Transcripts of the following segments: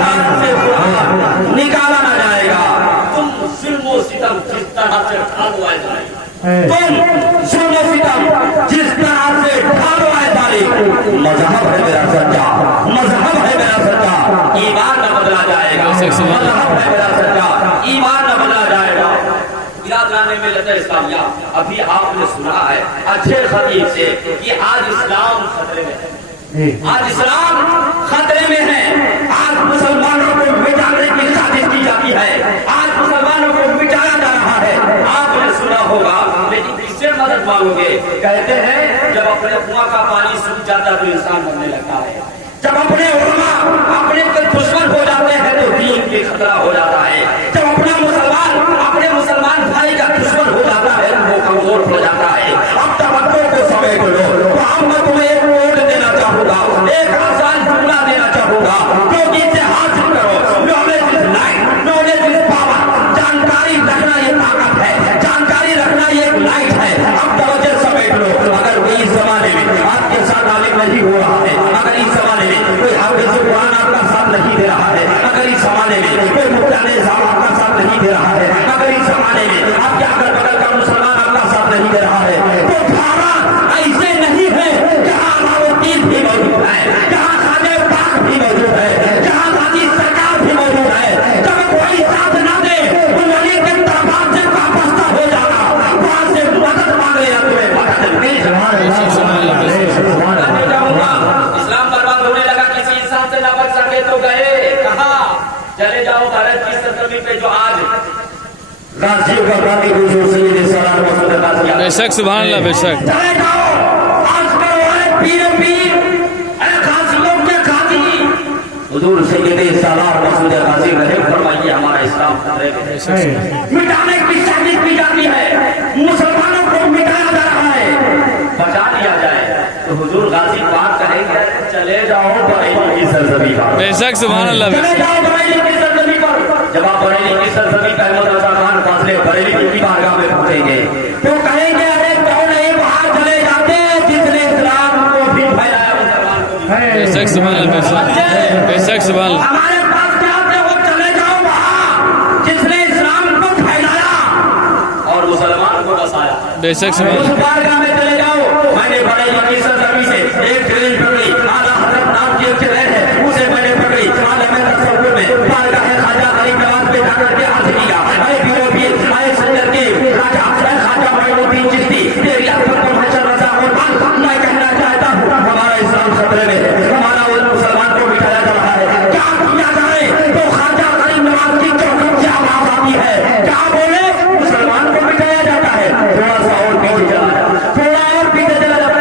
हाथ से कुरान निकाला ना जाएगा। तुम जुल्म सितम जिस तरह से ढालो आए तारीख, तुम जुल्म सितम जिस तरह से ढालो आए तारीख, मजहब है मेरा सच्चा, मजहब है मेरा सच्चा, ईमान न बदला जाएगा। मजहब है मेरा सच्चा, ईमान न बदला जाएगा। इराद लाने में लता इस्लामिया, अभी आपने सुना है अच्छे खतीब से कि आज इस्लाम खतरे में है, आज इस्लाम खतरे में है। आज मुसलमानों को मिटाने की साजिश की जाती है, आज मुसलमानों को मिटाया जा रहा है। आपने सुना होगा, लेकिन किससे मदद मांगोगे? कहते हैं जब अपने कुआं का पानी सूख जाता है तो इंसान मरने लगता है, जब अपने उलमा अपने दुश्मन हो जाते हैं तो दीन पे खतरा हो जाता है, जब अपना मुसलमान अपने मुसलमान भाई का दुश्मन हो जाता है तो वो कमजोर हो जाता है। अब तवज्जो को समेट लो। मोहम्मद तुम्हें एक वोट देना चाहूंगा, एक आसान जुमला देना चाहूंगा, क्योंकि इसे हासिल करो। Knowledge is light, knowledge is power. जानकारी रखना ये ताकत है, जानकारी रखना ये एक लाइट है। अब तवज्जो समेट लो। अगर इस जमाने में आपके साथ आलिम नहीं हो रहा है, अगर इस जमाने में कोई हाफिज़ कुरान आपका साथ नहीं दे रहा है, अगर इस जमाने में कोई मुफ्ती साहब आपका साथ नहीं दे रहा है, अगर इस जमाने में आपके अगल बगल का मुसलमान आपका साथ नहीं दे रहा है, तो भारत ऐसे नहीं है जहाँ अलाउद्दीन भी मौजूद है, जहाँ ख्वाजा पाक भी मौजूद है, जहाँ गाजी सरकार भी मौजूद है। जब कोई साथ ना दे तो वली के दरबार से वापस हो जाना, वहाँ से मदद मांगे या तुम्हें मदद मिल इस्लाम बर्बाद होने लगा, किसी इंसान से ना बच सके तो गए कहा? चले जाओ भारत की सरजमीन पे जो आज गाजियों का बाकी हुजूर सल्लल्लाहु अलैहि वसल्लम बेशक सुभान अल्लाह बेशक। चले जाओ आज करो है पीर पीर अरे गाजियों के गाजी हुजूर सल्लल्लाहु अलैहि वसल्लम गाजी रहे। फरमाइए हमारा इस्लाम खतरे में, मिटाने की साजिश की जाती है, मुसलमानों को मिटाया जा रहा है, बचा लिया जाए तो हुजूर गाजी बात करेंगे चले जाओ बरेली की सरजमीन पर। बेशक सुभान अल्लाह चले जाओ बरेली की सरजमीन पर। जब आप बरेली की सरजमीन पर अहमद रजा खान फासले बरेली की बारगाह में पहुंचेंगे तो कहेंगे अरे क्यों नहीं बाहर चले जाते जिसने इस्लाम को भी फैलाया मुसलमान को। बेशक सुभान अल्लाह बेशक, बेशक सुभान अल्लाह। हमारे पास क्या आते हो? चले जाओ वहाँ जिसने इस्लाम को फैलाया और मुसलमान को बसाया। बेशक सुभान उस अल्लाह। बारगाह में चले जाओ। मैंने बरेली की सरजमीन से एक ट्रेन पकड़ी, आला हज़रत नाम की एक ट्रेन है, उसे मैंने पकड़ी आलम तसव्वुर में बारगाह ख्वाजा गरीब नवाज पे जाकर के अर्ज किया, अरे बीरो आए सज्जन के राजा ख्वाजा मोइनुद्दीन चिश्ती तेरी अकबर को हशर रजा और मैं कहना चाहता हूँ हमारा इस्लाम खतरे में है, हमारा मुसलमान को मिटाया जा रहा है। क्या किया जाए? तो ख्वाजा गरीब नवाज की चौखट से आवाज आती है, क्या बोले? मुसलमान को मिटाया जाता है। थोड़ा सा और पीछे चला जाता, थोड़ा और पीछे चला जाता,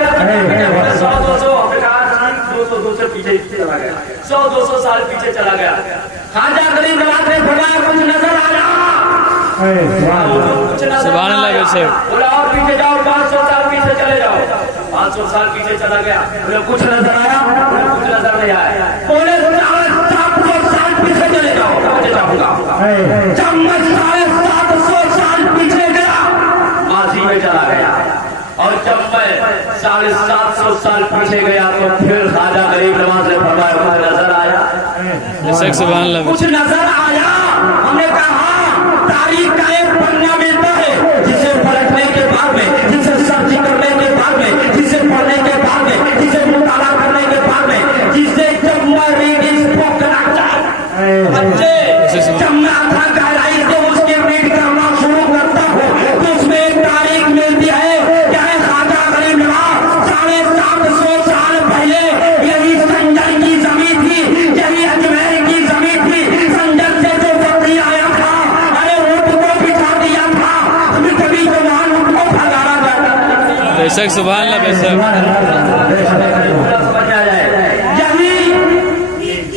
100-200 पीछे चला गया, 100-200 साल पीछे चला गया। ख्वाजा गरीब नवाज ने फरमाया कुछ नजर आया, सुभान अल्लाह बेशक। बोला और पीछे जाओ, 500 साल पीछे चले जाओ। 500 साल पीछे चला गया, बोले कुछ नजर आया, कुछ नजर नहीं आया। बोले 700 साल पीछे चले जाओ, मुझे चाहूंगा। जब मैं 750 साल पीछे गया माजी में चला गया, और जब मैं 750 साल पीछे गया तो फिर ख्वाजा गरीब नवाज ने फरमाया कुछ नजर आया, बेशक सुभान अल्लाह। कुछ नजर आया। हमने कहा तारीख का एक पन्ना मिलता है जिसे पलटने के बाद में, जिसे सर्च करने के बाद में, जिसे पढ़ने के बाद में, जिसे मुताला करने के बाद में, जिसे जब मैं रीडिंग बच्चे जब मैं आधा गहराई से उसके रीड करना शुरू करता हूँ तो उसमें एक तारीख मिलती है, क्या है? ख्वाजा गरीब नवाज 750 साल पहले यही संजर की जमीन थी, यही अजमेर की जमीन थी। संजर से जो बकरी आया था, अरे ऊँट को बिठा दिया था, कभी कभी जवान ऊँट को भगाना जाता था। बेशक सुभान अल्लाह बेशक। यही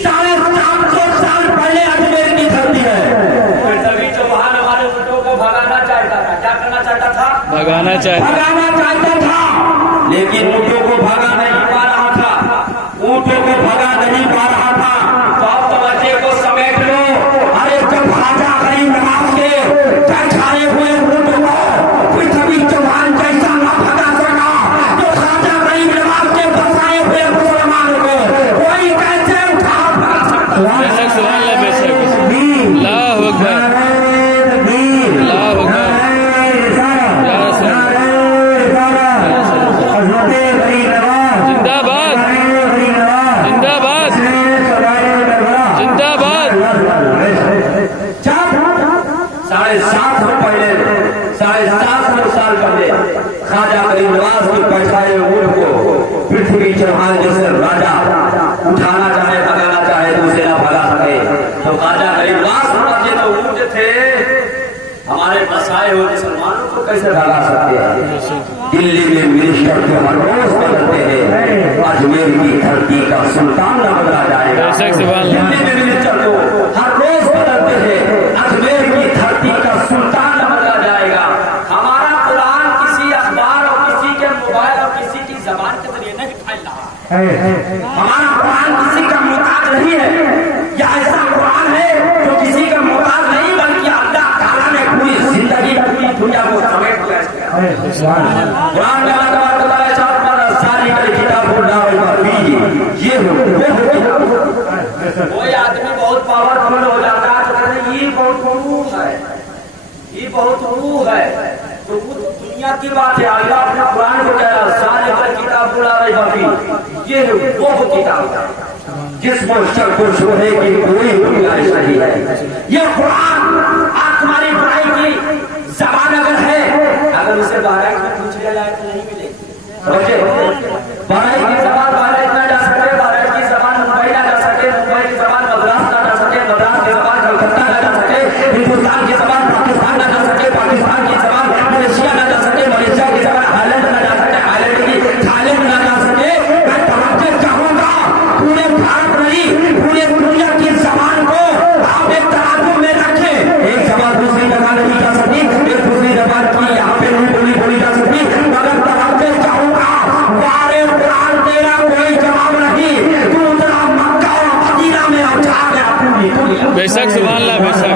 750 साल पहले अजमेर की धरती है। तभी चौहान हमारे ऊँटों को भगाना चाहता था। क्या करना चाहता था? भगाना चाहता था, लेकिन ऊँटों को भगा नहीं पा रहा था, ऊँटों को भगा नहीं पा रहा था। तो अब तवज्जो को समेट लो। अरे जब ख्वाजा गरीब नवाज के बैठाए हुए ऊँट को कोई कभी चौहान जैसा न भगा सका, तो ख्वाजा गरीब नवाज के बसाए हुए मुसलमान को कोई कैसे उठा भगा सकता? बेशक सुभान अल्लाह बेशक अल्लाह अकबर अल्लाह अकबर या रसूल जिंदाबाद जिंदाबाद जिंदाबाद 750 पहले 750 साल पहले ख्वाजा गरीब नवाज की बैठाए ऊँट को पृथ्वी चौहान जैसे राजा उठाना चाहे भगाना चाहे तो उसे ना भगा सके तो ख्वाजा गरीब नवाज के जो ऊँट थे हमारे बसाए हुए मुसलमानों को कैसे भगा सकते हैं। दिल्ली में मिनिस्टर तो हर रोज बदलते हैं, अजमेर की धरती का सुल्तान न बदला जाएगा। दिल्ली में मिनिस्टर तो हर रोज बदलते हैं, अजमेर की धरती का सुल्तान न बदला जाएगा। हमारा कुरान किसी अखबार और किसी के मोबाइल और किसी की जबान के जरिए नहीं फैल रहा है। हमारा कुरान किसी का मोहताज नहीं है, या ऐसा कुरान है जो किसी का मोहताज नहीं बल्कि अल्लाह ताला ने पूरी जिंदगी पूरी दुनिया को समेट लिया है। कुरान में अल्लाह ताला ने साथ पर सारी किताब को डाल दी। ये कोई आदमी बहुत पावरफुल हो जाता है तो कहते हैं ये बहुत रूह है, ये बहुत रूह है, तो वो दुनिया की बात है। अल्लाह अपने कुरान को कह रहा सारी किताब बुला रही बाकी ये वो किताब है जिसमें सबको सोने की कोई गुंजाइश नहीं है। ये कुरान आज तुम्हारी पढ़ाई की जबान अगर है, अगर उसे बाहर में पूछ लिया जाए तो नहीं मिलेगी। पढ़ाई की जबान बाहर ना जा सके, बाहर की जबान मुंबई ना जा सके, मुंबई की जबान मद्रास ना जा सके, मद्रास की जबान कलकत्ता ना जा सके, हिंदुस्तान की जबान पाकिस्तान ना जा सके, पाकिस्तान की जबान मलेशिया ना जा सके, मलेशिया की जबान हाईलैंड ना जा सके, हाईलैंड की थाईलैंड ना जा सके। मैं तवज्जो चाहूंगा पूरे भारत नहीं पूरे दुनिया की जबान को आप एक तराजू में रखें। एक जबान दूसरी जबान नहीं जा सकती, एक दूसरी जबान की यहाँ पे नहीं बोली जा सकती, मगर तवज्जो चाहूंगा वारे कुरान तेरा कोई जवाब नहीं, तू उतना मक्का और मदीना में अच्छा गया पूरी दुनिया। बेशक सुभान अल्लाह बेशक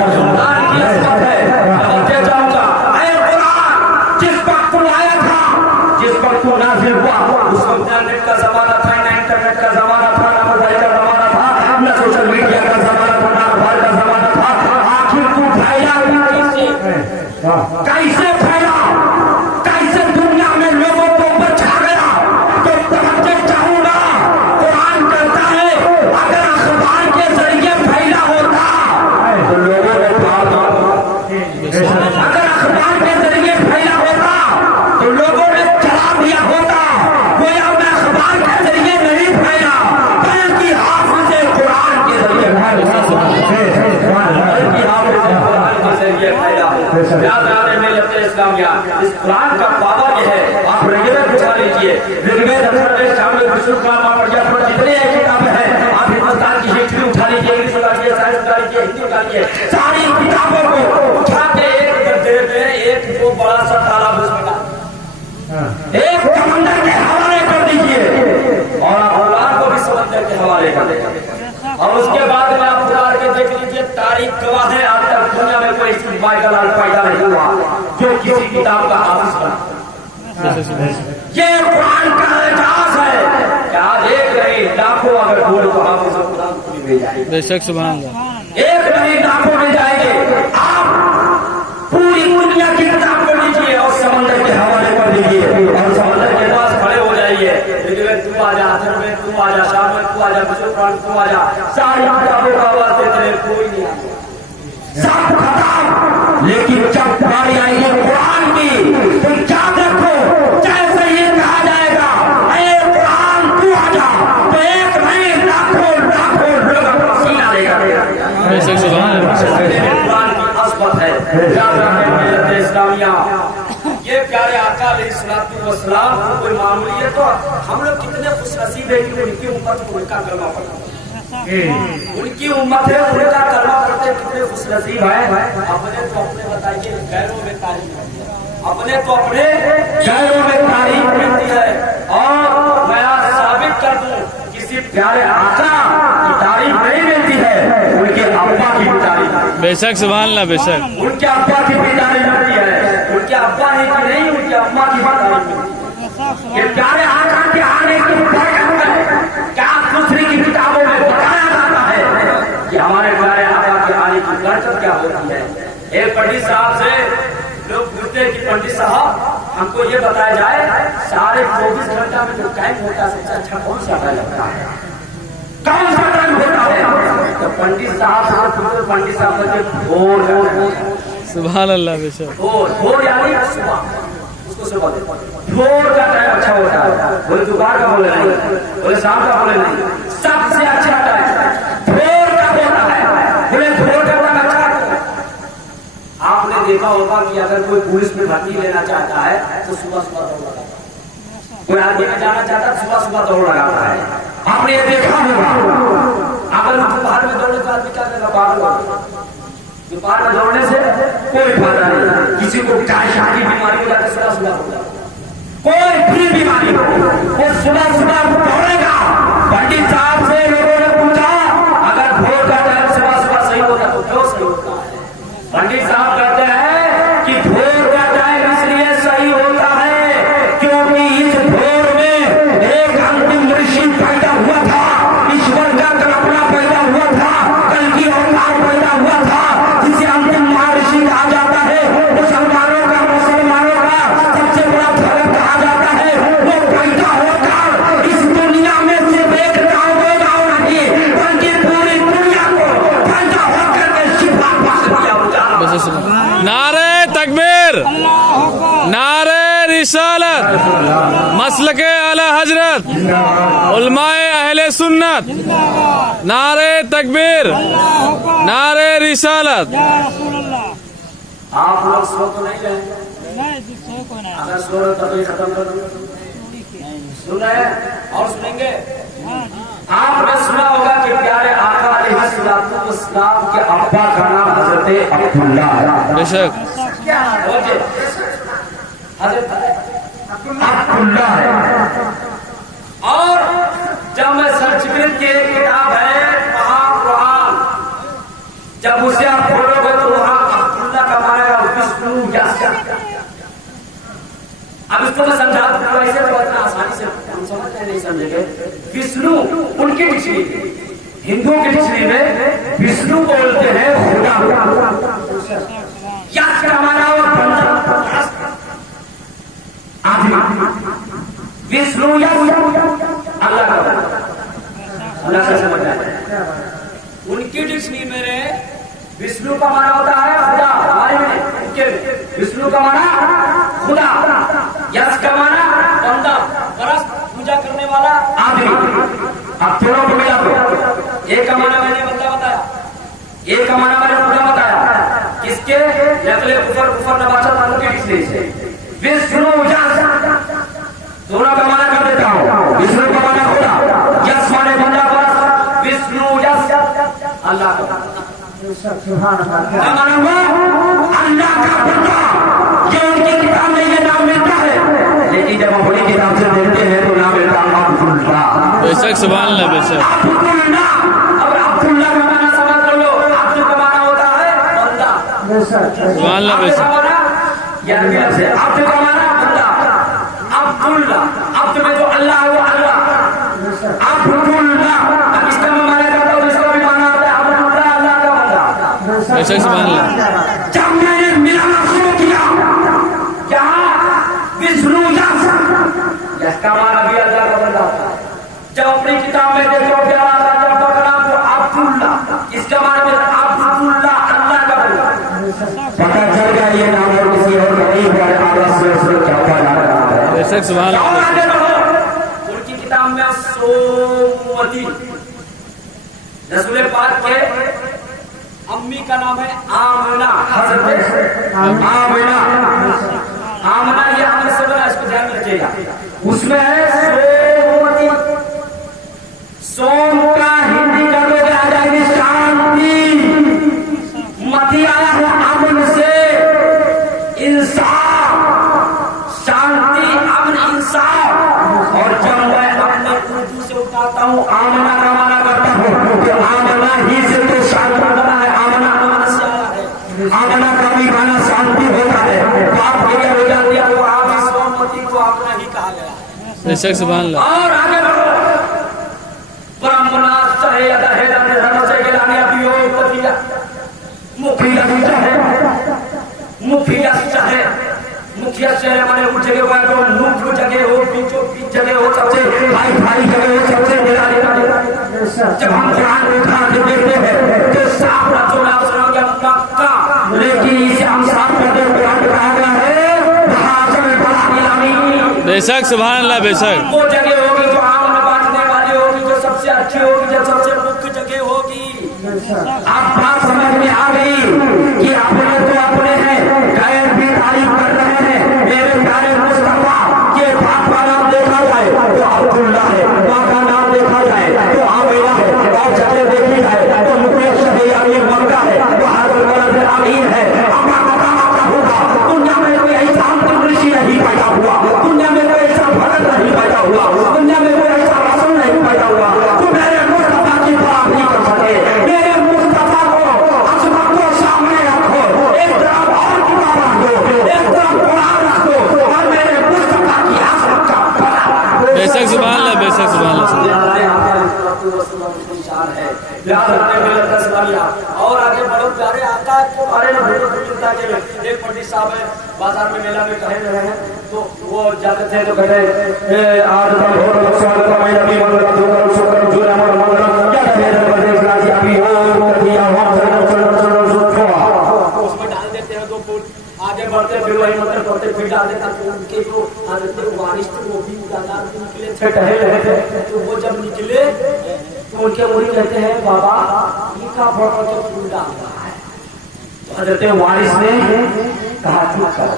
जिस वक्त तू आया था, जिस वक्त तू नाज़िल हुआ, उस वक्त ना नेट का जमाना था, ना इंटरनेट का जमाना था, ना मोबाइल का जमाना था, ना सोशल मीडिया का जमाना था, ना अखबार का जमाना था। आखिर तू फैला कैसे फैला, कैसे दुनिया में लोगों को बचा गया? तो तवज्जो चाहूंगा कुरान कहता है अगर अखबार के जरिए फैला होता तो लोगों ने अगर अखबार के जरिए फैला होता तो लोगों ने चला दिया होता। गोया में अखबार के जरिए नहीं फैला बल्कि हाफिज़े कुरान के जरिए फैला। इस्लामिया इस कुरान का पावर यह है। आप ऋग्वेद उठा लीजिए, ऋग्वेद अथर्ववेद सामवेद जितने किताबें हैं, आप हिंदुस्तान की हिस्ट्री उठा लीजिए, इंग्लिश उठा लीजिए, साइंस उठा लीजिए, हिंदी उठा लीजिए, सारी किताबों को उठा के एक गड्ढे में एक वो बड़ा सा तालाब उसमें एक समंदर के हवाले कर दीजिए और आप कुरान को भी समंदर के हवाले कर दीजिए। और उसके बाद में आप उतार के देख लीजिए, तारीख गवाह है आज तक दुनिया में कोई बाइबल पैदा नहीं हुआ जो किसी किताब का हाफिज बना। ये कुरान का एजाज है कि आज एक नहीं लाखों अगर बोल को हाफिज कुरान को मिल जाएंगे। बेशक सुभान अल्लाह एक नहीं लाखों मिल जाएंगे। आप पूरी दुनिया की किताब को लीजिए और समंदर के हवाले कर दीजिए और समंदर के पास खड़े हो जाइए। तू आजा, अथर्ववेद तू आजा, सामवेद तू आजा, विष्णुपुराण तू आजा, सारी किताबों का आवाज देते हैं, कोई नहीं आता, सब खत्म। लेकिन जब बारी आएगी कुरान की तो याद रखो, जैसे ये कहा जाएगा ए कुरान तू आजा, तो एक नहीं लाखों लाखों लोग सीना लेगा। बेशक सुभान अल्लाह कुरान की असमत है। याद रखें मिल्लत इस्लामिया, ये प्यारे आका अलैहिस्सलाम कोई मामूली है तो हम लोग कितने खुशनसीब है कि उनकी उम्मत को उनका कलमा पढ़ा, उनकी उम्मत है उनका कलमा पढ़ते कितने खुशनसीब है। अपने तो अपने बताइए गैरों में तारीफ, अपने तो अपने गैरों में तारीफ मिलती है। और मैं आज साबित कर दूं किसी प्यारे आका की तारीफ नहीं मिलती है, उनके अब्बा की भी तारीफ, बेशक सुभान अल्लाह बेशक उनके अब्बा की भी तारीफ मिलती है। उनके अब्बा ही की नहीं, उनके अम्मा की भी तारीफ मिलती है। ये प्यारे आका के आने की बरकत है। क्या दूसरी की किताबों में बताया जाता है कि हमारे बरकत क्या होती है। एक पंडित साहब से लोग पूछते हैं कि पंडित साहब हमको ये बताया जाए, सारे 24 घंटा में जो टाइम होता है सबसे अच्छा कौन सा टाइम लगता है, कौन सा टाइम होता है? तो पंडित साहब से भोर, सुभान अल्लाह बेशक। भोर यानी सुबह, उसको सुबह भोर का टाइम अच्छा होता है। बोले दोपहर का बोले नहीं, बोले शाम का बोले नहीं, सबसे अच्छा टाइम भोर का होता है। बोले भोर का टाइम अच्छा है। आपने देखा होगा कि अगर कोई पुलिस में भर्ती लेना चाहता है तो सुबह सुबह दौड़ लगाता है, कोई आगे में जाना चाहता है सुबह सुबह दौड़ लगाता है। आपने ये देखा होगा। अगर दोपहर में दौड़े तो आदमी क्या करेगा, दोपहर में दौड़ने से कोई फायदा नहीं। किसी को चाय की बीमारी हो जाती सुबह सुबह, कोई भी बीमारी हो वो सुबह सुबह दौड़ेगा। पंडित साहब से लोगों ने पूछा अगर भोर का टाइम सुबह सुबह सही होता तो क्यों सही होता है? पंडित साहब कहते हैं कि भोर का टाइम इसलिए सही होता है क्योंकि इस भोर में एक अंतिम ऋषि पैदा हुआ था, ईश्वर का कल्पना पैदा हुआ था, कल की अवतार पैदा हुआ था, जिसे अंतिम महर्षि कहा जाता है। मुसलमानों का सबसे बड़ा धर्म कहा जाता है। वो पैदा होकर इस दुनिया में सिर्फ एक गाँव दो गाँव नहीं बल्कि पूरी दुनिया को पैदा होकर के शिफा पास किया। नारे तकबीर, नारे रिसालत, मसलके आला हजरत, उलमाए अहले सुन्नत, नारे तकबीर, नारे रिसालत। आप लोग सो तो नहीं रहे, अगर सो रहे तो खत्म कर दो। सुन रहे हैं और सुनेंगे। आपने सुना होगा कि प्यारे आका अलैहिस्सलाम के अब्बा का नाम हजरत अब्दुल्ला है। बेशक हजरत अब्दुल्ला है। और जब मैं संस्कृत की एक किताब है महापुराण, जब उसे आप खोलोगे तो वहां अब्दुल्ला का मानेगा विष्णु या। अब इसको मैं समझा दूंगा, ऐसे तो इतना आसानी से हम समझ नहीं समझेंगे। विष्णु उनकी डिक्शनरी, हिंदुओं की डिक्शनरी में विष्णु बोलते हैं खुदा, यश का माना और बंदा आदमी। विष्णु यश अल्लाह का, अल्लाह से समझ आए। उनकी डिक्शनरी में विष्णु का माना होता है खुदा, हमारे में उनके विष्णु का माना खुदा, यश का माना बंदा, परस्त पूजा करने वाला आदमी। अब दोनों को मिला दो, एक का माना मैंने बंदा बताया, एक का माना मैंने खुदा बताया। किसके नकले कुफर कुफर नवाचा वालों की डिक्शनरी से विष्णु यश दोनों का माना कर देता हूँ। विष्णु का माना खुदा, यश माने बंदा, परस्त, विष्णु यश अल्लाह का अल्लाह का बंदा। ये उनकी किताब में ये नाम मिलता है, लेकिन जब हम बड़ी किताब से देखते हैं तो नाम मिलता है अब्दुल्ला। बेशक सुभान अल्लाह बेशक। अब्दुल्ला, अब अब्दुल्ला का माना समझ कर लो। अब्दुल का माना होता है बंदा, सुभान अल्लाह बेशक। अब्दुल का माना बंदा, अब्दुल्ला, अब्द में जो अल्लाह है वो अल्लाह, अब्दुल्ला। अब इसका मैं माना करता हूँ, इसका भी माना होता है अब्दुल्ला, अल्लाह का बंदा। बेशक सुभान अल्लाह। जब मैंने मिलाना शुरू किया यहाँ विष्णु यश का माना भी अल्लाह का बंदा। जब अपनी किताब में देखो प्यारा जब पकड़ा तो अब्दुल्ला, इसका माना भी अब्दुल्ला अल्लाह का बंदा। पता चल गया ये नाम और किसी और नहीं हुआ, आवाज से छापा जा रहा है। बेशक सुभान अल्लाह। उनकी किताब में सोमवती, रसूल पाक के अम्मी का नाम है आमना, हजरत आमना। आमना ये हमने सुना, इसको ध्यान में रखिएगा। उसमें है सोमवती, सोम का हिंदी का लोग आ जाएगी शांति, मती आया है अमन से इंसाफ, शांति अमन इंसाफ। और जब मैं अपने उर्दू से उतारता हूँ आमना का माना करता हूँ तो आमना ही से तो शांति बना है। आमना का भी माना शांति होता है। बाप भैया हो जाती है तो आप इस सोमवती को आमना ही कहा गया है। बेशक सुभान अल्लाह। और आगे बढ़ो, ब्राह्मणा चाहे धर्म से गिलाने अभियोग पतिया मुखिया चाहे मुखिया शहर हमारे उस जगह हुआ जो मुख्य जगह हो बीचों बीच जगह हो सबसे भाई जगह हो सबसे जब हम कुरान उठा के देखते हैं तो साफ रखो ना सुनोगे मक्का, लेकिन इसे हम साफ करके कुरान कहा गया है बेशक सुभान अल्लाह बेशक। वो जगह होगी जो आम में बांटने वाली होगी, जो सबसे अच्छी होगी, जो सबसे मुख्य जगह होगी। आप बात समझ में आ गई कि अपने तो अपने हैं, गैर भी तारीफ कर रहे हैं। मेरे प्यारे मुस्तफा के बाप का नाम देखा जाए तो अब्दुल्ला है, माँ का नाम देखा जाए तो आमिना है, और जगह देखी जाए तो मुकेश है, यानी मक्का है, तो हज़रत अमीन है। अपना मकाम आपका होगा। दुनिया में कोई ऐसा अंतिम ऋषि नहीं पैदा हुआ, दुनिया में कोई ऐसा भगत नहीं पैदा हुआ, दुनिया में कोई ऐसा रसूल नहीं पैदा हुआ जो मेरे मुस्तफा की बात नहीं कर सके। मेरे मुस्तफा को अजमत को सामने रखो, एक तरफ और किताब रख दो, एक तरफ कुरान रख दो, और मेरे मुस्तफा की आसमत का बेशक सुभान अल्लाह बेशक सुभान अल्लाह। और आगे बढ़ो प्यारे आका के बारे में एक पंडित साहब है बाजार में मेला में कहे रहे हैं, तो वो जाते थे तो कहते आज उसमें डाल देते हैं 2 फुट आगे बढ़ते फिर वही मंत्र पढ़ते फिर डाल देते। उनके जो वारिश थे वो भी निकले थे, टहल रहे थे, तो वो जब निकले तो उनके मुरीद कहते हैं बाबा ये का फोटो के फूल डाल रहा है। तो हजरत वारिस ने कहा चुप कर,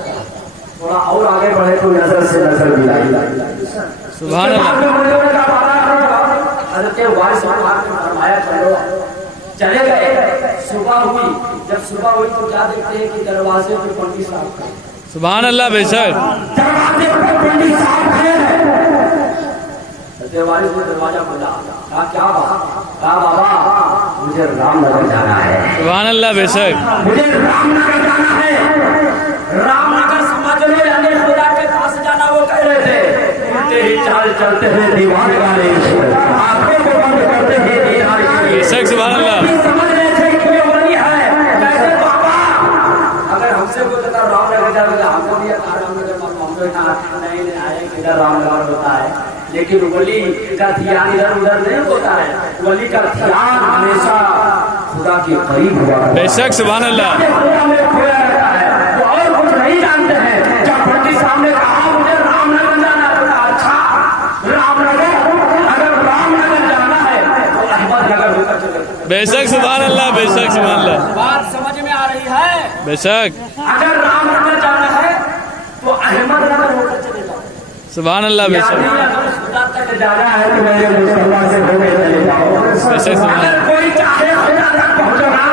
थोड़ा और आगे बढ़े तो नजर से नजर मिलाई। सुभान अल्लाह। हजरत वारिस ने फरमाया चले गए। सुबह हुई, जब सुबह हुई तो क्या देखते हैं कि दरवाजे पे पंडित साहब खड़े। सुभान अल्लाह बेशक। दरवाजे पे पंडित साहब खड़े हैं। वारिस ने दरवाजा खोला, कहा क्या बात? कहा बाबा मुझे रामनगर जाना है। सुभान अल्लाह बेशक। मुझे रामनगर जाना है। रामनगर समझ लो यानी खुदा के पास जाना। वो कह रहे थे उल्टे ही चाल चलते हुए दीवार गाने, आंखों को बंद करते हुए दीदार किए। बेशक सुभान अल्लाह। समझ रहे थे कि ये वली है। कहते बाबा अगर हमसे कोई कहता रामनगर जाएगा हमको भी रामनगर हम तो यहाँ नहीं आए किधर रामनगर होता है, लेकिन वली का ध्यान इधर उधर नहीं होता है। वली का ध्यान हमेशा खुदा के करीब हुआ। बेशक सुभान अल्लाह। खुदा में खोया रहता है, तो और कुछ नहीं जानते हैं। जब पंडित साहब ने कहा मुझे रामनगर जाना है, तो अच्छा रामनगर, अगर रामनगर जाना है तो अहमदनगर होकर चले। बेशक सुभान अल्लाह बेशक सुभान अल्लाह। बात समझ में आ रही है? बेशक। अगर रामनगर जाना है तो अहमदनगर होकर चले जाओ। सुभान अल्लाह बेशक। खुदा तक जाना है तो मेरे मुस्तफा से होकर चले जाओ। बेशक सुभान अगर कोई चाहे खुदा तक पहुंचना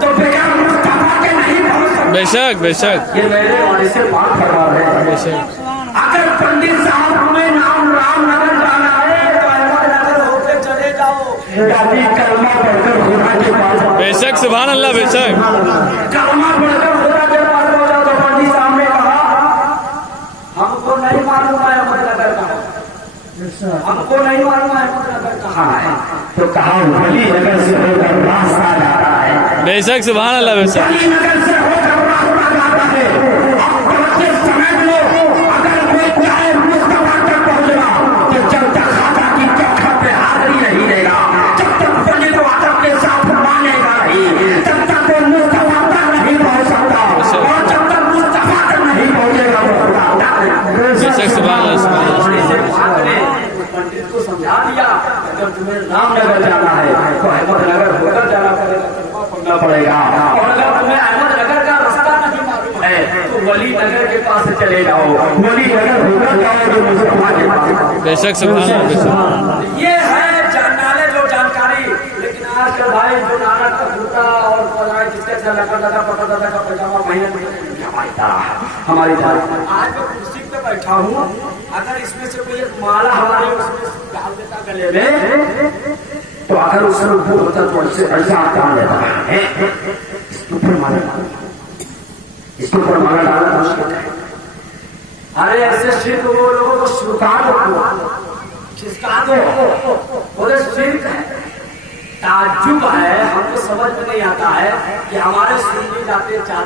तो बेगैर मुस्तफा के नहीं पहुंच सकता। बेशक बेशक। ये मेरे वाले से बात करवा रहे हैं। बेशक। अगर पंडित साहब हमें नाम रामनगर जाना है तो अहमदनगर होकर चले जाओ। कलमा पढ़कर खुदा के पास। बेशक सुभान अल्लाह बेशक। कलमा पढ़कर खुदा के पास पहुंचा तो पंडित साहब ने कहा हमको नहीं मालूम है अहमदनगर कहाँ है, हमको नहीं मालूम है अहमदनगर कहाँ है। तो कहा वली नगर से होकर रास्ता जा रहा है। बेशक सुभान अल्लाह बेशक। वली नगर से होकर रास्ता जाता है। अब बच्चे समझ लो, अगर कोई चाहे मुस्तफा तक पहुंचना तो जब तक खाता की चौखट पे हाजिरी नहीं देगा, जब तक पंडित वादक के साथ मानेगा नहीं, जब तक वो मुस्तफा तक नहीं पहुंच सकता, और जब तक मुस्तफा तक नहीं पहुंचेगा वो खुदा तक नहीं। बेशक सुभान अल्लाह सुभान अल्लाह। पंडित को समझा दिया अगर तुम्हें रामनगर जाना है तो अहमदनगर होकर जाना पड़ेगा, और अगर तुम्हें अहमदनगर का रास्ता नहीं मालूम है तो वली नगर के पास चले जाओ। वली नगर होकर जाओगे मुस्तफा के पास। बेशक सुभान अल्लाह बेशक। ये है जानने जो जानकारी। लेकिन आजकल भाई जो नानक का जूता और जिसके लगा पकड़ा का पैजामा महीने हमारी आज मैं कुर्सी पे बैठा हूँ, अगर इसमें से कोई एक माला हमारे उसमें डाल देता गले में तो अगर उसमें ऊपर होता तो ऐसा काम देता है। इसके ऊपर माला डालना मुश्किल है। अरे ऐसे शिर्क वो लोगों को सिखा दो, बोले शिर्क है। ताज्जुब है, हमको समझ में नहीं आता है कि हमारे सुन्नी जाते चाहते